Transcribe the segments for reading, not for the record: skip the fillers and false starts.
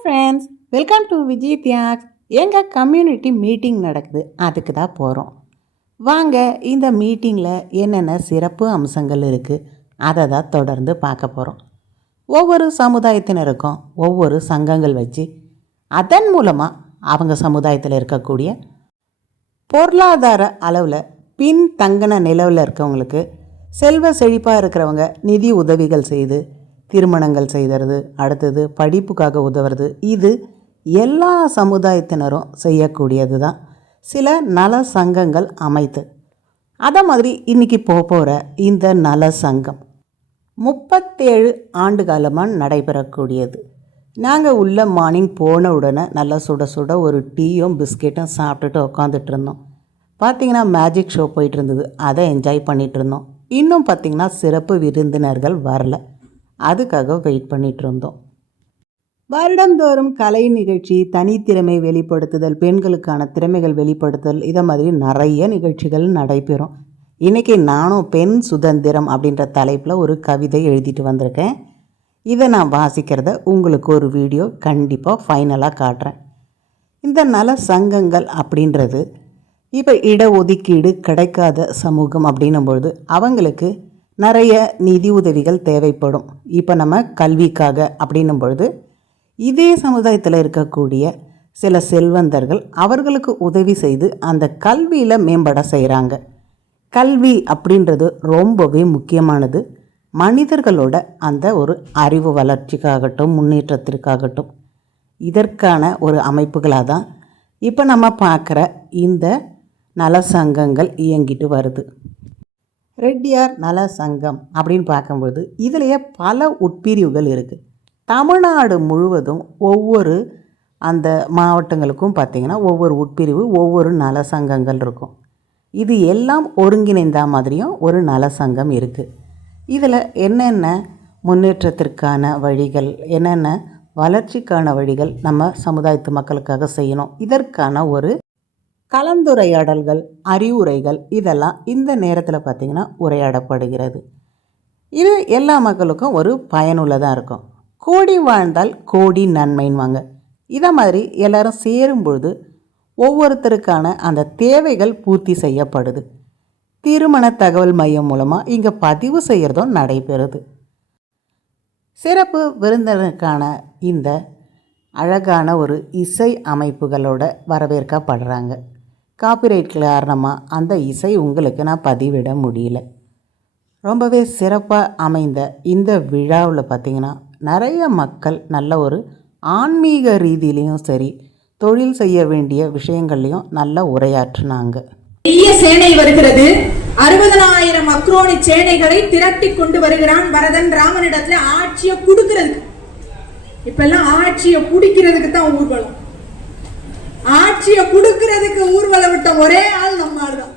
Friends, welcome to Vijay தியாக்ஸ். எங்கள் community meeting நடக்குது, அதுக்கு தான் போகிறோம். வாங்க, இந்த மீட்டிங்கில் என்னென்ன சிறப்பு அம்சங்கள் இருக்குது அதை தான் தொடர்ந்து பார்க்க போகிறோம். ஒவ்வொரு சமுதாயத்தினருக்கும் ஒவ்வொரு சங்கங்கள் வச்சு அதன் மூலமாக அவங்க சமுதாயத்தில் இருக்கக்கூடிய பொருளாதார அளவில் பின்தங்கின நிலவில் இருக்கவங்களுக்கு செல்வ செழிப்பாக இருக்கிறவங்க நிதி உதவிகள் செய்து திருமணங்கள் செய்கிறது, அடுத்தது படிப்புக்காக உதவுறது, இது எல்லா சமுதாயத்தினரும் செய்யக்கூடியது தான் சில நல சங்கங்கள் அமைத்து. அதை மாதிரி இன்றைக்கி போகிற இந்த நல சங்கம் 37 ஆண்டு காலமாக நடைபெறக்கூடியது. நாங்கள் உள்ள மார்னிங் போன உடனே நல்லா சுட சுட ஒரு டீயும் பிஸ்கெட்டும் சாப்பிட்டுட்டு உட்காந்துட்டு இருந்தோம். பார்த்திங்கன்னா மேஜிக் ஷோ போயிட்டு இருந்தது, அதை என்ஜாய் பண்ணிகிட்டு இருந்தோம். இன்னும் பார்த்திங்கன்னா சிறப்பு விருந்தினர்கள் வரல, அதுக்காக வெயிட் பண்ணிகிட்டு இருந்தோம். வருடந்தோறும் கலை நிகழ்ச்சி, தனித்திறமை வெளிப்படுத்துதல், பெண்களுக்கான திறமைகள் வெளிப்படுத்துதல், இதை மாதிரி நிறைய நிகழ்ச்சிகள் நடைபெறும். இன்றைக்கி நானும் பெண் சுதந்திரம் அப்படின்ற தலைப்பில் ஒரு கவிதை எழுதிட்டு வந்திருக்கேன். இதை நான் வாசிக்கிறத உங்களுக்கு ஒரு வீடியோ கண்டிப்பாக ஃபைனலாக காட்டுறேன். இந்த நல சங்கங்கள் அப்படின்றது இப்போ இடஒதுக்கீடு கிடைக்காத சமூகம் அப்படின்னும்பொழுது அவங்களுக்கு நிறைய நிதி உதவிகள் தேவைப்படும். இப்போ நம்ம கல்விக்காக அப்படின்னும் பொழுது இதே சமுதாயத்தில் இருக்கக்கூடிய சில செல்வந்தர்கள் அவர்களுக்கு உதவி செய்து அந்த கல்வியில் மேம்பட செய்கிறாங்க. கல்வி அப்படின்றது ரொம்பவே முக்கியமானது. மனிதர்களோட அந்த ஒரு அறிவு வளர்ச்சிக்காகட்டும், முன்னேற்றத்திற்காகட்டும், இதற்கான ஒரு அமைப்புகளாக தான் இப்போ நம்ம பார்க்குற இந்த நல சங்கங்கள் இயங்கிட்டு வருது. ரெட்டியார் நல சங்கம் அப்படின்னு பார்க்கும்பொழுது இதிலேயே பல உட்பிரிவுகள் இருக்குது. தமிழ்நாடு முழுவதும் ஒவ்வொரு அந்த மாவட்டங்களுக்கும் பார்த்திங்கன்னா ஒவ்வொரு உட்பிரிவு, ஒவ்வொரு நல சங்கங்கள் இருக்கும். இது எல்லாம் ஒருங்கிணைந்த மாதிரியும் ஒரு நல சங்கம் இருக்குது. இதில் என்னென்ன முன்னேற்றத்திற்கான வழிகள், என்னென்ன வளர்ச்சிக்கான வழிகள் நம்ம சமுதாயத்து மக்களுக்காக செய்யணும், இதற்கான ஒரு கலந்துரையாடல்கள், அறிவுரைகள், இதெல்லாம் இந்த நேரத்தில் பார்த்திங்கன்னா உரையாடப்படுகிறது. இது எல்லா மக்களுக்கும் ஒரு பயனுள்ளதாக இருக்கும். கோடி வாழ்ந்தால் கோடி நன்மைன்வாங்க. இதை மாதிரி எல்லோரும் சேரும்பொழுது ஒவ்வொருத்தருக்கான அந்த தேவைகள் பூர்த்தி செய்யப்படுது. திருமண தகவல் மையம் மூலமாக இங்கே பதிவு செய்கிறதும் நடைபெறுது. சிறப்பு விருந்தினருக்கான இந்த அழகான ஒரு இசை அமைப்புகளோட வரவேற்கப்படுறாங்க. காப்பிரைட் காரணமாக அந்த இசை உங்களுக்கு நான் பதிவிட முடியல. ரொம்பவே சிறப்பாக அமைந்த இந்த விழாவில் பார்த்திங்கன்னா நிறைய மக்கள் நல்ல ஒரு ஆன்மீக ரீதியிலையும் சரி, தொழில் செய்ய வேண்டிய விஷயங்கள்லையும் நல்ல உரையாற்றினாங்க. பெரிய சேனை வருகிறது. 60,000 அக்ரோனி சேனைகளை திரட்டி கொண்டு வருகிறான் பரதன் ராமனிடத்துல ஆட்சியை கொடுக்கிறதுக்கு. இப்பெல்லாம் ஆட்சியை குடிக்கிறதுக்கு தான் ஊர்வலம். ஆட்சியை குடுக்கிறதுக்கு ஊர்வலம் விட்ட ஒரே ஆள் நம்ம ஆள் தான்.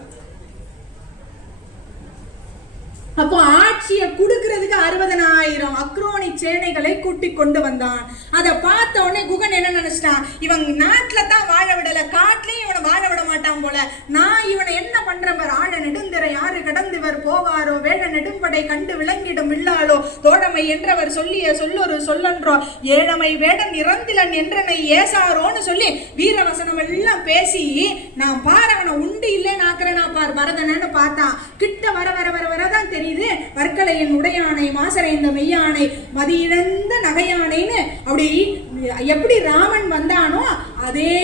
அப்போ ஆட்சியை குடுக்கிறதுக்கு 60,000 அக்ரோனி சேனைகளை கூட்டி கொண்டு வந்தான். அதை பார்த்த உடனே குகன் என்ன நினைச்சிட்டான், இவன் நாட்டுல தான் வாழ விடல, காட்டுலயும் இவனை வாழ விட மாட்டான் போல. நான் இவனை என்ன பண்றவர், ஆழ நெடுந்திரை யாரு கடந்துவர் போவாரோ, வேட நெடும்படை கண்டு விளங்கிடும் வில்லாளோ, தோழமை என்றவர் சொல்லிய சொல்லொரு சொல்லன்றோ, ஏழமை வேடன் இறந்திலன் என்றனை ஏசாரோன்னு சொல்லி வீரவசனம் எல்லாம் பேசி நான் பார் அவனை உண்டு இல்லைன்னு ஆக்குறேனா பார் பரதனன்னு பார்த்தான். கிட்ட வர வர வர வரதான் தெரியும் வர்க்கலையின் உடையானை, மாசரைந்த மெய்யானை, மதியிழந்த நகையானைன்னு அப்படி எப்படி ராமன் வந்தானோ அதே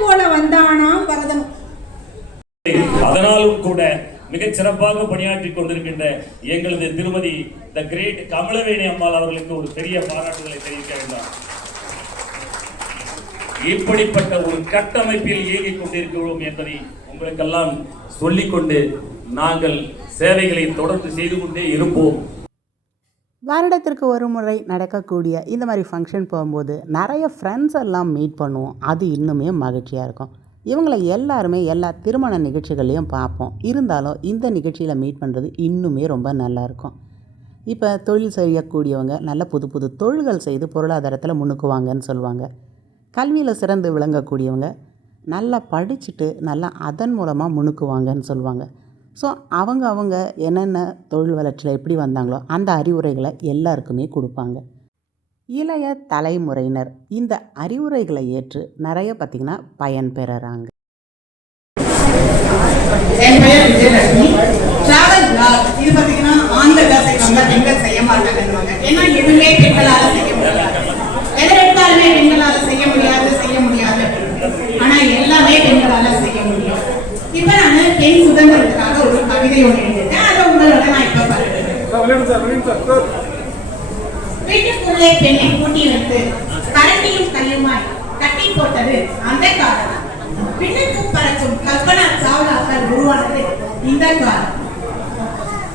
போல வந்தானாம் பரதனும். அதனாலும் கூட மிகச் சிறப்பாக பணியாற்றி கொண்டிருக்கின்ற எங்களது திருமதி தி கிரேட் கமலவேணி அம்மாள் அவர்களுக்கு ஒரு பெரிய பாராட்டுகளை தெரிவிக்க வேண்டும். இப்படிப்பட்ட ஒரு கட்டமைப்பில் இயங்கிக் கொண்டிருக்கிறோம் என்பதை உங்களுக்கெல்லாம் சொல்லிக்கொண்டு நாங்கள் சேவைகளை தொடர்ந்து செய்து கொண்டே இருப்போம். வருடத்திற்கு ஒரு முறை நடக்கக்கூடிய இந்த மாதிரி ஃபங்க்ஷன் போகும்போது நிறைய ஃப்ரெண்ட்ஸ் எல்லாம் மீட் பண்ணுவோம். அது இன்னுமே மகிழ்ச்சியாக இருக்கும். இவங்களை எல்லாருமே எல்லா திருமண நிகழ்ச்சிகள்லையும் பார்ப்போம். இருந்தாலும் இந்த நிகழ்ச்சியில் மீட் பண்ணுறது இன்னுமே ரொம்ப நல்லாயிருக்கும். இப்போ தொழில் செய்யக்கூடியவங்க நல்ல புது புது தொழில்கள் செய்து பொருளாதாரத்தில் முன்னுக்குவாங்கன்னு சொல்லுவாங்க. கல்வியில் சிறந்து விளங்கக்கூடியவங்க நல்லா படிச்சுட்டு நல்லா அதன் மூலமாக முன்னுக்குவாங்கன்னு சொல்லுவாங்க. ஸோ அவங்க என்னென்ன தொழில் வளர்ச்சியில் எப்படி வந்தாங்களோ அந்த அறிவுரைகளை எல்லாருக்குமே கொடுப்பாங்க. இளைய தலைமுறையினர் இந்த அறிவுரைகளை ஏற்று நிறைய பார்த்திங்கன்னா பயன்பெறாங்க. என் பெயர் விஜயலட்சுமி. டிராவல் பிளாக் இது பார்த்தீங்கன்னா ஆண்கள் செய்வாங்க, பெண்கள் செய்ய மாட்டாங்க. ஏன்னா எதுவுமே பெண்களால செய்ய முடியாது, எதை எடுத்தாலுமே பெண்களால செய்ய முடியாது. ஆனா எல்லாமே பெண்களால செய்ய முடியும். இப்ப நான் பெண் சுதந்திரத்துக்காக ஒரு கவிதை ஒன்று எழுதிட்டேன். அதை உங்களோட நான் இப்ப பாருறேன். வீட்டுக்குள்ளே பெண்ணை கூட்டி வைத்து கரண்டியும் கையுமாய் கட்டி போட்டது அந்த காலம். பின்னுக்கு பறக்கும் கல்பனா சாவ்லாக்கள் உருவானது இந்த காலம்.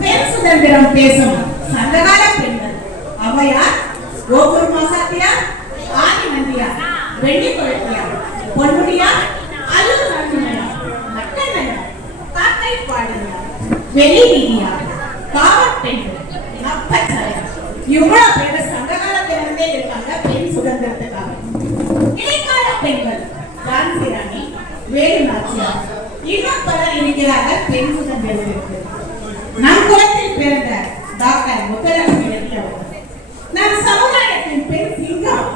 பெண் சுதந்திரம் பேசும் சங்ககால பெண்கள் ஔவையார், கோகுர் மாசாத்தியார், ஆதி நந்தியார், வெள்ளி குழந்தையார், பொன்முடியார், அலூர் நந்தியார், நக்கனையார், காக்கை பாடியார், வெளி நீதியார், காவல் பெண்கள், நப்பச்சாயார், இவ்வளவு பேர் சங்ககாலத்திலிருந்தே இருக்காங்க பெண் சுதந்திரத்துக்காக. இடைக்கால பெண்கள் ஜான்சி ராணி, வேலு நாச்சியார், இன்னும் பலர் இருக்கிறார்கள் பெண் சுதந்திரத்திற்கு. நம் குலத்தில் பிறந்த டாக்டர் முத்துலட்சுமி அவர்கள் நம் சமுதாயத்தின் பெண் சிங்கம்,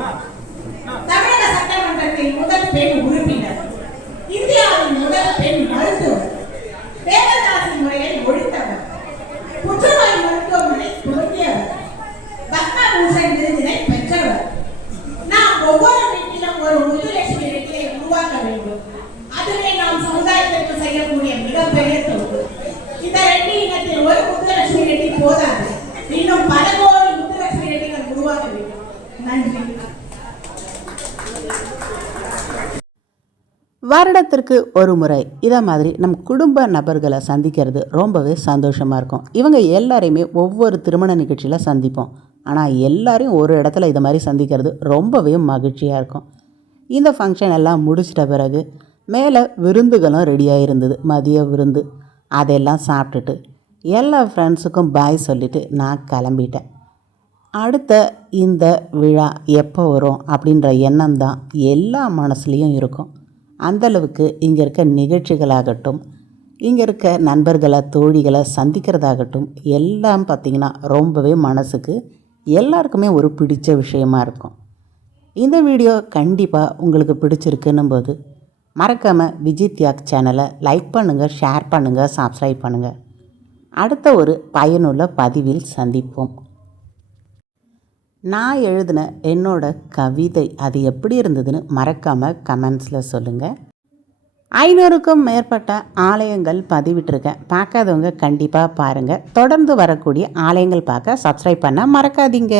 தமிழக சட்டமன்றத்தில் முதல் பெண் உறுப்பினர், இந்தியாவின் முதல் பெண் மருத்துவர், தேவதாசி முறையை ஒழித்தவர், புற்றுநோய் மருத்துவமனை துவங்கியவர், பத்மபூஷன் விருதினை பெற்றவர். நாம் ஒவ்வொரு வீட்டிலும் ஒரு முத்துலட்சுமி வீட்டிலை உருவாக்க வேண்டும். அதுவே நாம் சமுதாயத்திற்கு செய்யக்கூடிய மிகப்பெரிய தொகுப்பு. இந்த ரெட்டி இனத்தில் ஒரு முத்துலட்சுமி ரெட்டி போதாது, இன்னும் பல கோடி முத்துலட்சுமி ரெட்டிகள் உருவாக்க வேண்டும். நன்றி. வருடத்திற்கு ஒரு முறை இதை மாதிரி நம் குடும்ப நபர்களை சந்திக்கிறது ரொம்பவே சந்தோஷமாக இருக்கும். இவங்க எல்லாரையுமே ஒவ்வொரு திருமண நிகழ்ச்சியில் சந்திப்போம். ஆனால் எல்லாரையும் ஒரு இடத்துல இதை மாதிரி சந்திக்கிறது ரொம்பவே மகிழ்ச்சியாக இருக்கும். இந்த ஃபங்க்ஷன் எல்லாம் முடிச்சிட்ட பிறகு மேலே விருந்துகளும் ரெடியாக இருந்தது, மதிய விருந்து. அதெல்லாம் சாப்பிட்டுட்டு எல்லா ஃப்ரெண்ட்ஸுக்கும் பாய் சொல்லிவிட்டு நான் கிளம்பிட்டேன். அடுத்த இந்த விழா எப்போ வரும் அப்படின்ற எண்ணம் தான் எல்லா மனசுலேயும் இருக்கும். அந்தளவுக்கு இங்கே இருக்க நிகழ்ச்சிகளாகட்டும், இங்கே இருக்க நண்பர்களை தோழிகளை சந்திக்கிறதாகட்டும் எல்லாம் பார்த்திங்கன்னா ரொம்பவே மனசுக்கு எல்லாருக்குமே ஒரு பிடிச்ச விஷயமா இருக்கும். இந்த வீடியோ கண்டிப்பாக உங்களுக்கு பிடிச்சிருக்குன்னும் போது மறக்காமல் விஜய் தியாக் சேனலை லைக் பண்ணுங்கள், ஷேர் பண்ணுங்கள், சப்ஸ்கிரைப் பண்ணுங்கள். அடுத்த ஒரு பயனுள்ள பதிவில் சந்திப்போம். நான் எழுதின என்னோட கவிதை அது எப்படி இருந்ததுன்னு மறக்காமல் கமெண்ட்ஸில் சொல்லுங்கள். 500க்கும் மேற்பட்ட ஆலயங்கள் பதிவிட்டிருக்கேன். பார்க்காதவங்க கண்டிப்பாக பாருங்கள். தொடர்ந்து வரக்கூடிய ஆலயங்கள் பார்க்க சப்ஸ்கிரைப் பண்ண மறக்காதீங்க.